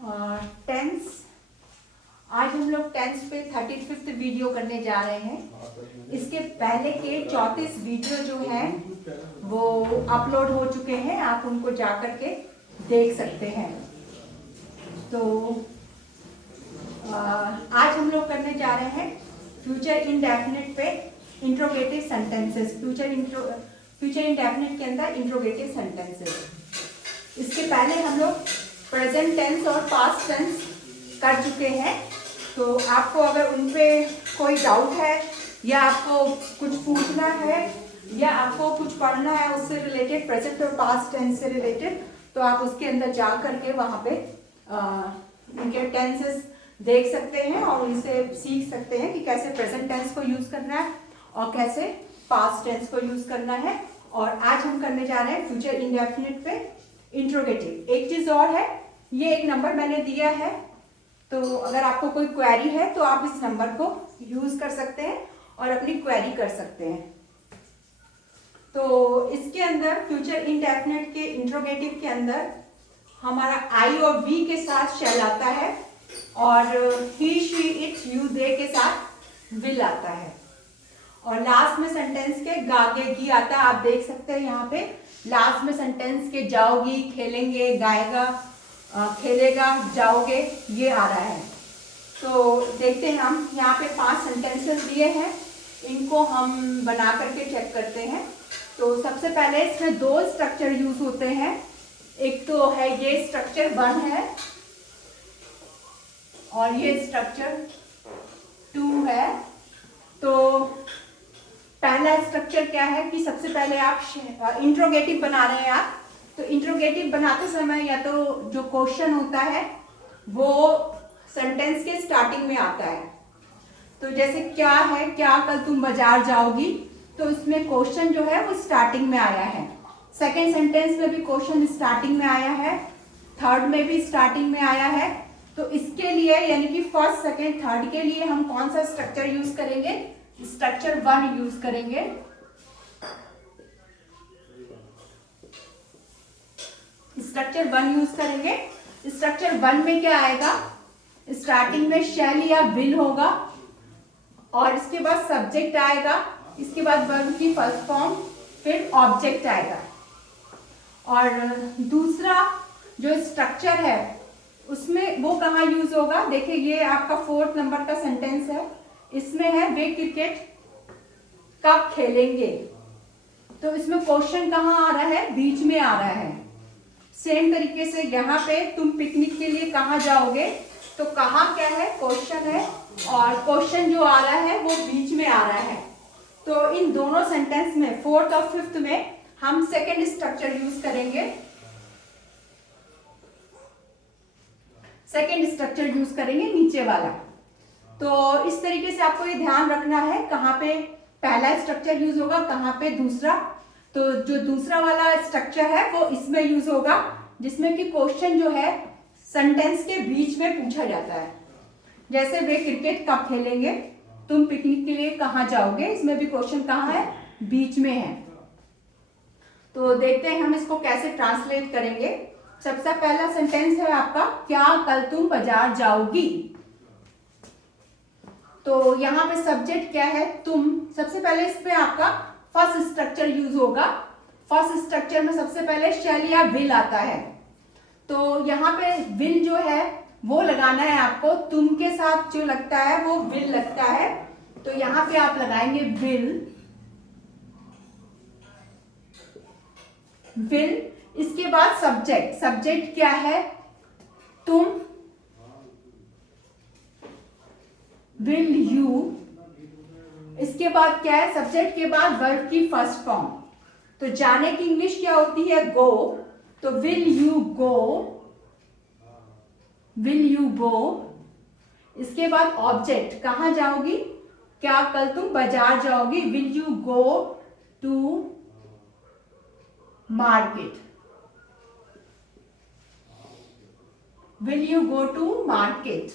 Tense. आज हम लोग टेंस पे 35th वीडियो करने जा रहे हैं। इसके पहले के 34 वीडियो जो हैं वो अपलोड हो चुके हैं, आप उनको जा कर के देख सकते हैं। तो आज हम लोग करने जा रहे हैं फ्यूचर इंडेफिनिट पे इंट्रोगेटिव सेंटेंसेस। फ्यूचर इंडेफिनिट के अंदर इंट्रोगेटिव सेंटेंसेस। इसके पहले हम लोग प्रेजेंट टेंस और पास्ट टेंस कर चुके हैं। तो आपको अगर उन पे कोई डाउट है या आपको कुछ पूछना है या आपको कुछ पढ़ना है उससे रिलेटेड, प्रेजेंट और पास्ट टेंस से रिलेटेड, तो आप उसके अंदर जा करके वहाँ पे उनके टेंसेस देख सकते हैं और उनसे सीख सकते हैं कि कैसे प्रेजेंट टेंस को यूज करना है और कैसे पास्ट टेंस को यूज करना है। और आज हम करने जा रहे हैं फ्यूचर इंडेफिनिट पे इंट्रोगेटिव। एक चीज और है, ये एक नंबर मैंने दिया है, तो अगर आपको कोई क्वेरी है तो आप इस नंबर को यूज कर सकते हैं और अपनी क्वेरी कर सकते हैं। तो इसके अंदर फ्यूचर इंडेफिनिट के इंट्रोगेटिव के अंदर हमारा आई और वी के साथ शैल आता है और ही शी इट यू दे के साथ विल आता है और लास्ट में सेंटेंस के गागे गी आता है। आप देख सकते हैं यहाँ पे लास्ट में सेंटेंस के जाओगी, खेलेंगे, गाएगा, खेलेगा, जाओगे, ये आ रहा है। तो देखते हैं, हम यहाँ पे 5 सेंटेंसेस दिए हैं, इनको हम बना करके चेक करते हैं। तो सबसे पहले इसमें 2 स्ट्रक्चर यूज होते हैं। एक तो है ये स्ट्रक्चर 1 है और ये स्ट्रक्चर 2 है। तो पहला स्ट्रक्चर क्या है कि सबसे पहले आप इंट्रोगेटिव बना रहे हैं आप, तो इंट्रोगेटिव बनाते समय या तो जो क्वेश्चन होता है वो सेंटेंस के स्टार्टिंग में आता है। तो जैसे क्या है, क्या कल तुम बाजार जाओगी, तो इसमें क्वेश्चन जो है वो स्टार्टिंग में आया है। सेकेंड सेंटेंस में भी क्वेश्चन स्टार्टिंग में आया है, थर्ड में भी स्टार्टिंग में आया है। तो इसके लिए यानी कि फर्स्ट, सेकेंड, थर्ड के लिए हम कौन सा स्ट्रक्चर यूज करेंगे? स्ट्रक्चर 1 यूज करेंगे। स्ट्रक्चर 1 यूज करेंगे। स्ट्रक्चर 1 में क्या आएगा? स्टार्टिंग में शैल या विल होगा और इसके बाद सब्जेक्ट आएगा, इसके बाद वर्ब की फर्स्ट फॉर्म, फिर ऑब्जेक्ट आएगा। और दूसरा जो स्ट्रक्चर है उसमें वो कहाँ यूज होगा? देखिए ये आपका 4th नंबर का सेंटेंस है, इसमें है वे क्रिकेट कब खेलेंगे। तो इसमें क्वेश्चन कहाँ आ रहा है? बीच में आ रहा है। सेम तरीके से यहाँ पे तुम पिकनिक के लिए कहाँ जाओगे, तो कहाँ क्या है? क्वेश्चन है और क्वेश्चन जो आ रहा है वो बीच में आ रहा है। तो इन दोनों सेंटेंस में 4th और 5th में हम सेकेंड स्ट्रक्चर यूज करेंगे। सेकेंड स्ट्रक्चर यूज करेंगे, नीचे वाला। तो इस तरीके से आपको ये ध्यान रखना है कहाँ पे पहला स्ट्रक्चर यूज होगा, कहाँ पे दूसरा। तो जो दूसरा वाला स्ट्रक्चर है वो इसमें यूज होगा जिसमें कि क्वेश्चन जो है सेंटेंस के बीच में पूछा जाता है। जैसे वे क्रिकेट कब खेलेंगे, तुम पिकनिक के लिए कहाँ जाओगे, इसमें भी क्वेश्चन कहाँ है? बीच में है। तो देखते हैं हम इसको कैसे ट्रांसलेट करेंगे। सबसे पहला सेंटेंस है आपका, क्या कल तुम बाजार जाओगी। तो यहाँ पे सब्जेक्ट क्या है? तुम। सबसे पहले इस पे आपका फर्स्ट स्ट्रक्चर यूज होगा। फर्स्ट स्ट्रक्चर में सबसे पहले शैल या विल आता है। तो यहाँ पे विल जो है वो लगाना है आपको, तुम के साथ जो लगता है वो विल लगता है। तो यहाँ पे आप लगाएंगे विल। इसके बाद सब्जेक्ट। सब्जेक्ट क्या है? तुम। Will you. इसके बाद क्या है? सब्जेक्ट के बाद वर्ब की फर्स्ट फॉर्म। तो जाने की इंग्लिश क्या होती है? गो। तो will you go. Will you गो। इसके बाद ऑब्जेक्ट, कहां जाओगी? क्या कल तुम बाजार जाओगी। Will you go to market. Will you go to market.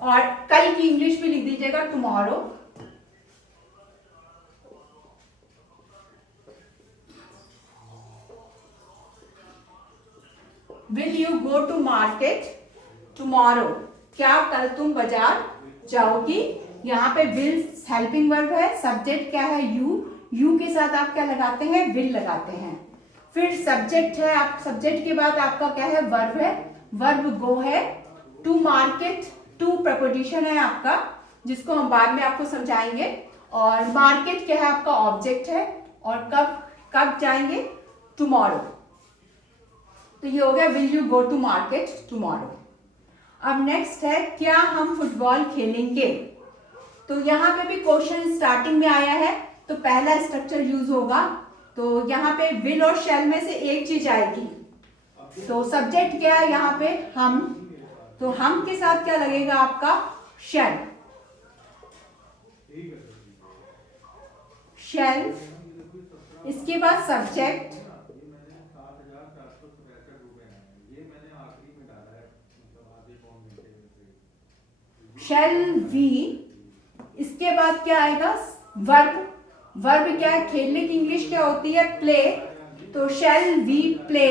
और कल की इंग्लिश में लिख दीजिएगा tomorrow. Will you go to market tomorrow, क्या कल तुम बाजार जाओगी। यहाँ पे विल हेल्पिंग वर्ब है, सब्जेक्ट क्या है यू, यू के साथ आप क्या लगाते हैं, विल लगाते हैं। फिर सब्जेक्ट है, आप सब्जेक्ट के बाद आपका क्या है, वर्ब है, वर्ब गो है। टू मार्केट, टू प्रपोजिशन है आपका, जिसको हम बाद में आपको समझाएंगे। और मार्केट क्या है आपका ऑब्जेक्ट है, और कब कब जाएंगे, टुमारो। तो ये हो गया will you go to market tomorrow. अब नेक्स्ट है क्या हम फुटबॉल खेलेंगे। तो यहाँ पे भी क्वेश्चन स्टार्टिंग में आया है, तो पहला स्ट्रक्चर यूज होगा। तो यहाँ पे विल और शैल में से एक चीज आएगी। तो सब्जेक्ट क्या है यहाँ पे, हम, तो हम के साथ क्या लगेगा आपका, शैल, शैल। इसके बाद सब्जेक्ट, शैल वी। इसके बाद क्या आएगा, वर्ब, वर्ब क्या है, खेलने की इंग्लिश क्या होती है, प्ले। तो shall we play,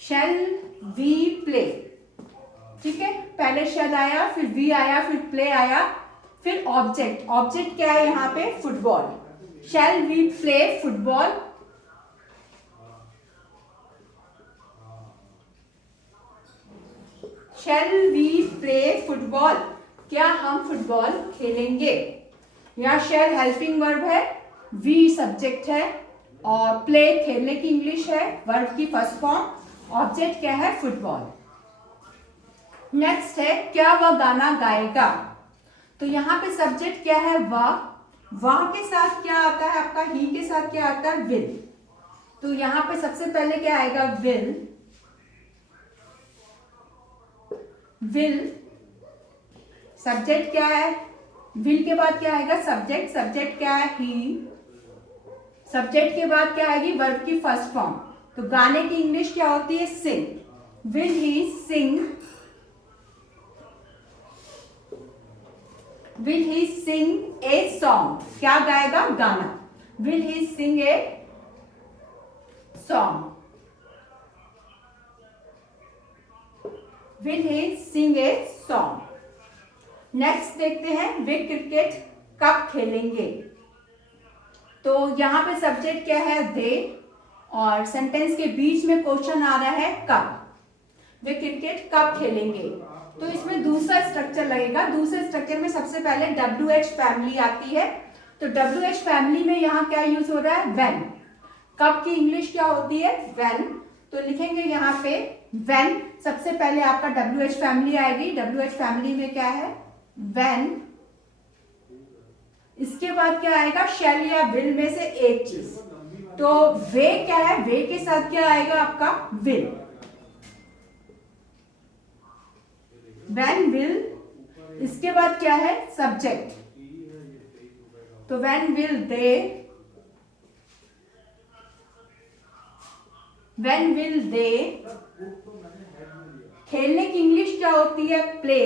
shall we play. ठीक है, पहले शैल आया, फिर वी आया, फिर प्ले आया, फिर ऑब्जेक्ट, ऑब्जेक्ट क्या है यहाँ पे, football. Shall we play football, shall we play football, क्या हम फुटबॉल खेलेंगे। यहाँ शैल हेल्पिंग वर्ब है, वी सब्जेक्ट है, और प्ले खेलने की इंग्लिश है, वर्ब की फर्स्ट फॉर्म, ऑब्जेक्ट क्या है, फुटबॉल। नेक्स्ट है क्या वह गाना गाएगा। तो यहाँ पे सब्जेक्ट क्या है, वह के साथ क्या आता है आपका, ही के साथ क्या आता है, विल। तो यहाँ पे सबसे पहले क्या आएगा, विल, विल। सब्जेक्ट क्या है, विल के बाद क्या आएगा, सब्जेक्ट, सब्जेक्ट क्या है, ही। सब्जेक्ट के बाद क्या आएगी, वर्ब की फर्स्ट फॉर्म। तो गाने की इंग्लिश क्या होती है, sing. Will he sing, will he sing a song, क्या गाएगा, गाना। Will he sing a song, will he sing a song. Next देखते हैं वे क्रिकेट कब खेलेंगे। तो यहाँ पे सब्जेक्ट क्या है, दे, और सेंटेंस के बीच में क्वेश्चन आ रहा है कब, वे क्रिकेट कब खेलेंगे। तो इसमें दूसरा स्ट्रक्चर लगेगा। दूसरे स्ट्रक्चर में सबसे पहले WH फैमिली आती है। तो WH फैमिली में यहाँ क्या यूज हो रहा है, व्हेन। कब की इंग्लिश क्या होती है, व्हेन। तो लिखेंगे यहाँ पे व्हेन, सबसे पहले आपका WH फैमिली आएगी। WH फैमिली में क्या है, व्हेन। इसके बाद क्या आएगा, शैल या विल में से एक चीज। तो वे क्या है, वे के साथ क्या आएगा आपका, विल, व्हेन विल। इसके बाद क्या है, सब्जेक्ट। तो when will they, when will they. खेलने की इंग्लिश क्या होती है, play.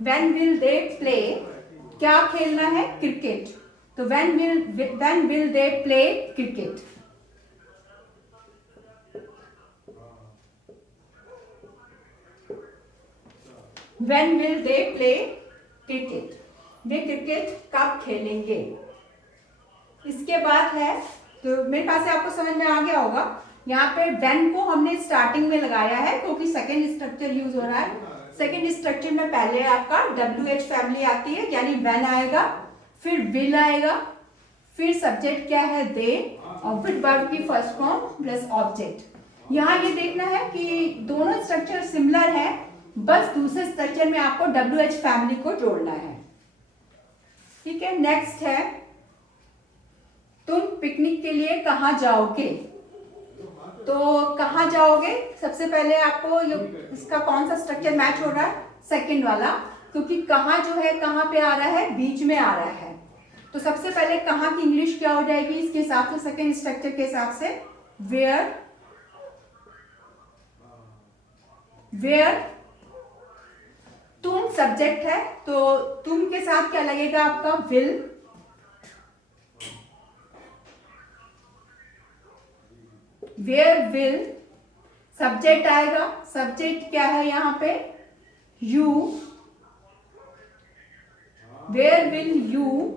When will they play, क्या खेलना है, क्रिकेट। तो when will they play cricket. When will they play cricket? Way cricket कब खेलेंगे। इसके बाद है, तो मेरे ख्याल से आपको समझ में आ गया होगा। यहाँ पे when को हमने स्टार्टिंग में लगाया है क्योंकि सेकेंड स्ट्रक्चर यूज हो रहा है। सेकेंड स्ट्रक्चर में पहले आपका WH फैमिली आती है, यानी when आएगा, फिर will आएगा, फिर सब्जेक्ट क्या है, दे, और फिर वर्ब की फर्स्ट फॉर्म प्लस ऑब्जेक्ट। यहाँ ये देखना है कि दोनों स्ट्रक्चर सिमिलर है, बस दूसरे स्ट्रक्चर में आपको WH फैमिली को जोड़ना है। ठीक है, नेक्स्ट है तुम पिकनिक के लिए कहाँ जाओगे। तो कहाँ जाओगे, सबसे पहले आपको इसका कौन सा स्ट्रक्चर मैच हो रहा है, सेकंड वाला, क्योंकि कहाँ जो है कहाँ पे आ रहा है, बीच में आ रहा है। तो सबसे पहले कहाँ की इंग्लिश क्या हो जाएगी इसके हिसाब से, सेकंड स्ट्रक्चर के हिसाब से, वेयर, वेयर। तुम सब्जेक्ट है, तो तुम के साथ क्या लगेगा आपका, विल। वेयर विल, सब्जेक्ट आएगा, सब्जेक्ट क्या है यहाँ पे, यू, वेयर विल यू,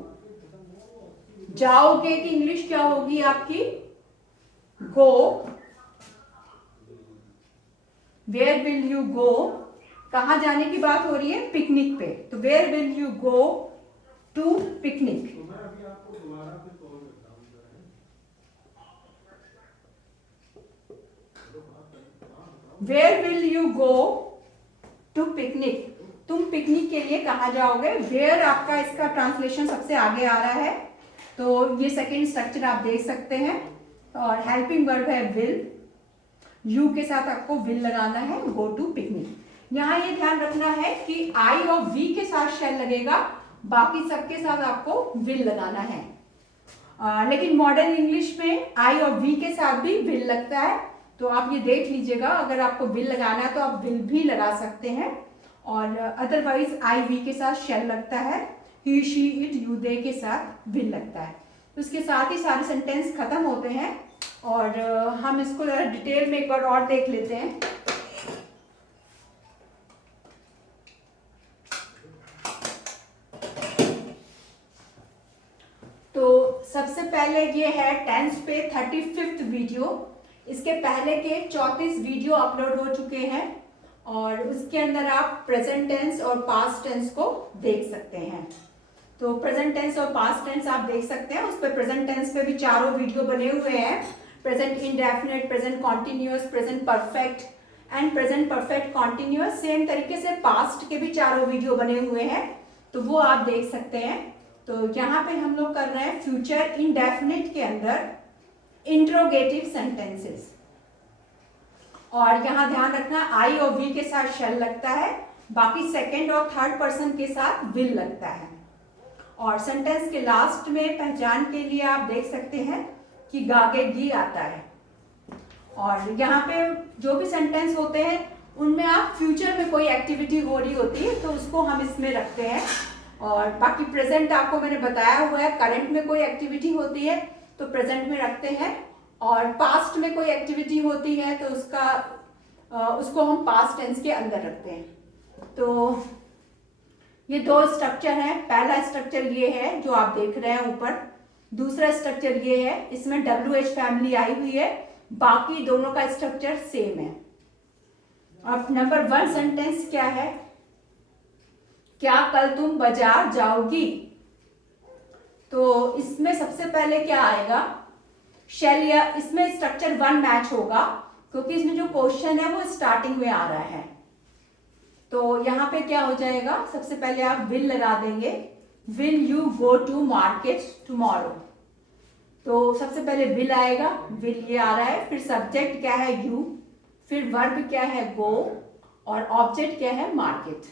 जाओगे की इंग्लिश क्या होगी आपकी, गो, वेयर विल यू गो, कहाँ जाने की बात हो रही है, पिकनिक पे, तो where will you go to picnic. Where will you go to picnic, तुम पिकनिक के लिए कहाँ जाओगे, वेयर आपका इसका ट्रांसलेशन सबसे आगे आ रहा है, तो ये सेकेंड स्ट्रक्चर आप देख सकते हैं। और हेल्पिंग वर्ब है विल, यू के साथ आपको विल लगाना है, गो टू पिकनिक। यहाँ ये ध्यान रखना है कि आई और वी के साथ शैल लगेगा, बाकी सबके साथ आपको विल लगाना है। लेकिन मॉडर्न इंग्लिश में आई और वी के साथ भी विल लगता है, तो आप ये देख लीजिएगा, अगर आपको विल लगाना है तो आप विल भी लगा सकते हैं, और अदरवाइज आई वी के साथ शैल लगता है, ही शी इट यू दे के साथ विल लगता है। उसके साथ ही सारे सेंटेंस खत्म होते हैं, और हम इसको जरा डिटेल में एक बार और देख लेते हैं। तो सबसे पहले ये है टेंस पे 35th वीडियो, इसके पहले के 34 वीडियो अपलोड हो चुके हैं, और उसके अंदर आप प्रेजेंट टेंस और पास्ट टेंस को देख सकते हैं। तो प्रेजेंट टेंस और पास्ट टेंस आप देख सकते हैं, उस पर प्रेजेंट टेंस पे भी चारों वीडियो बने हुए हैं, present indefinite, present continuous, present perfect and present perfect continuous. Same तरीके से पास्ट के भी चारों वीडियो बने हुए हैं, तो वो आप देख सकते हैं। तो यहाँ पे हम लोग कर रहे हैं फ्यूचर इंडेफिनिट के अंदर इंट्रोगेटिव सेंटेंसेस, और यहाँ ध्यान रखना आई और वी के साथ शैल लगता है, बाकी सेकेंड और थर्ड पर्सन के साथ विल लगता है। और सेंटेंस के लास्ट में पहचान के लिए आप देख सकते हैं कि गागेगी आता है, और यहाँ पे जो भी सेंटेंस होते हैं उनमें आप फ्यूचर में कोई एक्टिविटी हो रही होती है तो उसको हम इसमें रखते हैं, और बाकी प्रेजेंट आपको मैंने बताया हुआ है, करंट में कोई एक्टिविटी होती है तो प्रेजेंट में रखते हैं, और पास्ट में कोई एक्टिविटी होती है तो उसको हम पास्ट टेंस के अंदर रखते हैं। तो ये दो स्ट्रक्चर हैं, पहला स्ट्रक्चर ये है जो आप देख रहे हैं ऊपर, दूसरा स्ट्रक्चर ये है, इसमें WH फैमिली आई हुई है, बाकी दोनों का स्ट्रक्चर सेम है। अब नंबर 1 सेंटेंस क्या है, क्या कल तुम बाजार जाओगी, तो इसमें सबसे पहले क्या आएगा, शैल, या इसमें स्ट्रक्चर 1 मैच होगा, क्योंकि इसमें जो क्वेश्चन है वो स्टार्टिंग में आ रहा है। तो यहाँ पे क्या हो जाएगा, सबसे पहले आप विल लगा देंगे, will you go to market tomorrow, तो सबसे पहले विल आएगा, विल ये आ रहा है, फिर सब्जेक्ट क्या है यू, फिर वर्ब क्या है गो, और ऑब्जेक्ट क्या है market.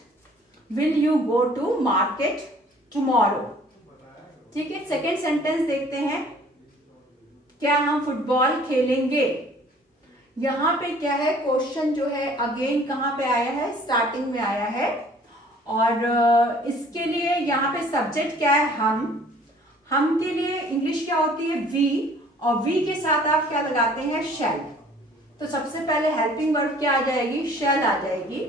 Will you go to market tomorrow, ठीक है। सेकेंड सेंटेंस देखते हैं, क्या हम फुटबॉल खेलेंगे, यहाँ पे क्या है, क्वेश्चन जो है अगेन कहाँ पे आया है, स्टार्टिंग में आया है, और इसके लिए यहाँ पे सब्जेक्ट क्या है, हम के लिए इंग्लिश क्या होती है, वी, और वी के साथ आप क्या लगाते हैं, शैल। तो सबसे पहले हेल्पिंग वर्ब क्या आ जाएगी, शैल आ जाएगी,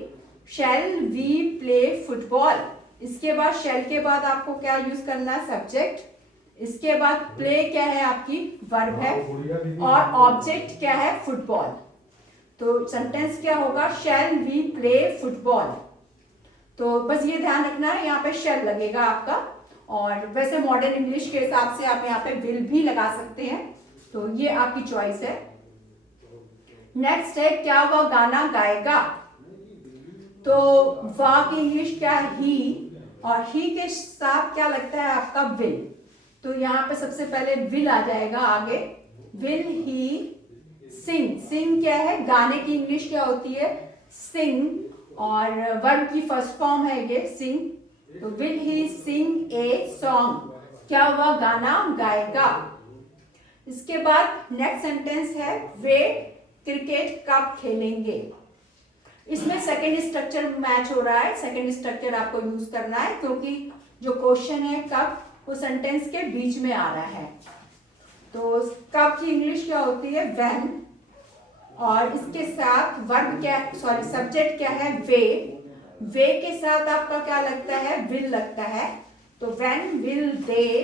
शैल वी प्ले फुटबॉल। इसके बाद शैल के बाद आपको क्या यूज करना है, सब्जेक्ट, इसके बाद प्ले क्या है आपकी वर्ब है, और ऑब्जेक्ट क्या है, फुटबॉल। तो सेंटेंस क्या होगा, शैल वी प्ले फुटबॉल। तो बस ये ध्यान रखना है, यहाँ पे शैल लगेगा आपका, और वैसे मॉडर्न इंग्लिश के हिसाब से आप यहाँ पे विल भी लगा सकते हैं, तो ये आपकी चॉइस है। नेक्स्ट है, क्या वह गाना गाएगा, तो वह की इंग्लिश क्या है, ही, और ही के साथ क्या लगता है आपका विल, तो यहाँ पे सबसे पहले विल आ जाएगा आगे, विल ही सिंग, सिंग क्या है, गाने की इंग्लिश क्या होती है, सिंग, और वर्ब की फर्स्ट फॉर्म है ये सिंग, तो will he sing a song, क्या वह गाना गाएगा। इसके बाद नेक्स्ट सेंटेंस है, वे क्रिकेट कब खेलेंगे, इसमें सेकेंड स्ट्रक्चर मैच हो रहा है, सेकेंड स्ट्रक्चर आपको यूज करना है, क्योंकि जो क्वेश्चन है कब, वो सेंटेंस के बीच में आ रहा है। तो कब की इंग्लिश क्या होती है, व्हेन, और इसके साथ वर्ब क्या, सॉरी सब्जेक्ट क्या है, वे के साथ आपका क्या लगता है, विल लगता है। तो व्हेन विल दे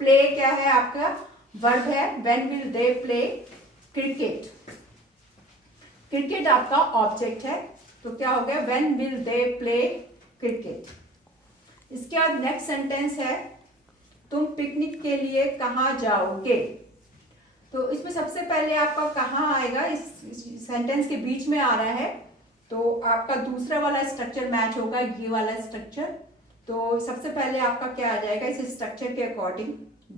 प्ले क्या है आपका, वर्ब है। When will they play cricket, cricket आपका ऑब्जेक्ट है। तो क्या हो गया, when will they play cricket. इसके बाद नेक्स्ट सेंटेंस है, तुम पिकनिक के लिए कहाँ जाओगे। तो इसमें सबसे पहले आपका कहाँ आएगा, इस सेंटेंस के बीच में आ रहा है, तो आपका दूसरा वाला स्ट्रक्चर मैच होगा, ये वाला स्ट्रक्चर। तो सबसे पहले आपका क्या आ जाएगा इस स्ट्रक्चर के अकॉर्डिंग,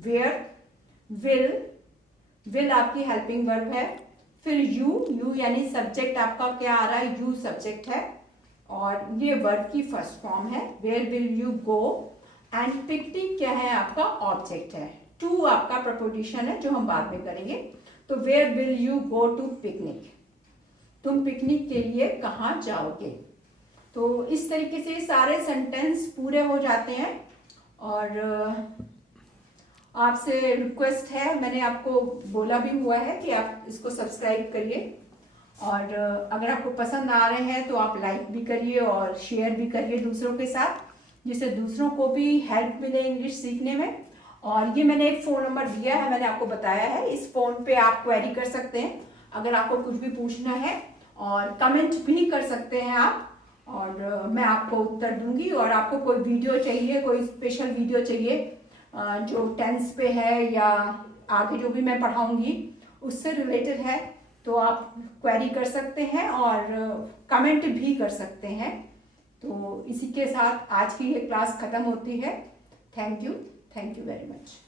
वेयर, विल आपकी हेल्पिंग वर्ब है। फिर यू यानी सब्जेक्ट आपका क्या आ रहा है, यू सब्जेक्ट है, और ये वर्ब की फर्स्ट फॉर्म है, where will you go. And picnic क्या है आपका, ऑब्जेक्ट है। टू आपका प्रपोजिशन है जो हम बाद में करेंगे। तो where will you go to picnic, तुम पिकनिक के लिए कहाँ जाओगे। तो इस तरीके से सारे सेंटेंस पूरे हो जाते हैं। और आपसे रिक्वेस्ट है, मैंने आपको बोला भी हुआ है कि आप इसको सब्सक्राइब करिए, और अगर आपको पसंद आ रहे हैं तो आप लाइक भी करिए और शेयर भी करिए दूसरों के साथ, जिससे दूसरों को भी हेल्प मिले इंग्लिश सीखने में। और ये मैंने एक फ़ोन नंबर दिया है, मैंने आपको बताया है, इस फ़ोन पे आप क्वेरी कर सकते हैं अगर आपको कुछ भी पूछना है, और कमेंट भी कर सकते हैं आप, और मैं आपको उत्तर दूंगी। और आपको कोई वीडियो चाहिए, कोई स्पेशल वीडियो चाहिए जो टेंस पे है या आगे जो भी मैं पढ़ाऊंगी उससे रिलेटेड है, तो आप क्वेरी कर सकते हैं और कमेंट भी कर सकते हैं। तो इसी के साथ आज की ये क्लास ख़त्म होती है। Thank you very much.